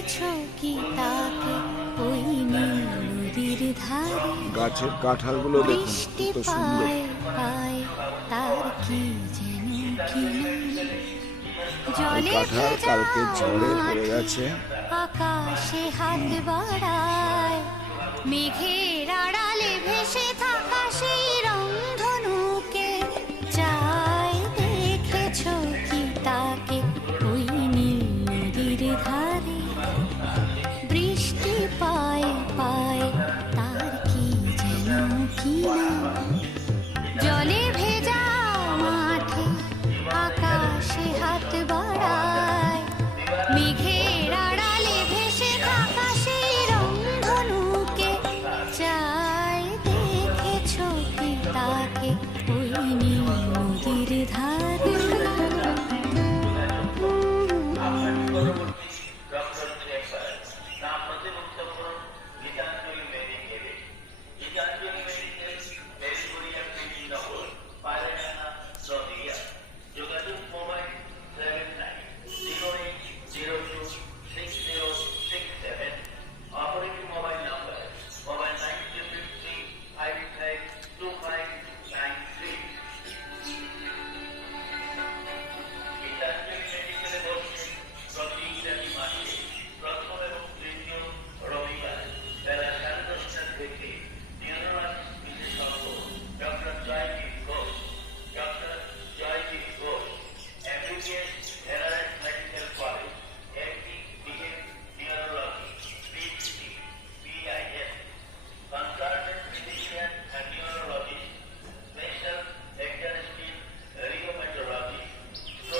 দেখেছো কি তাকে ওই নদীর ধারে? গাছের কাঁঠালগুলো দেখুন বৃষ্টি কত সুন্দর। পায় পায় তার কি যেন কি নাম। জলে কাঁঠাল ভেজা কালকে ঝড়ে পড়ে মাঠে গেছে। আকাশে হাত বাড়ায়, মেঘের আড়ালে ভেসে থাকা সেই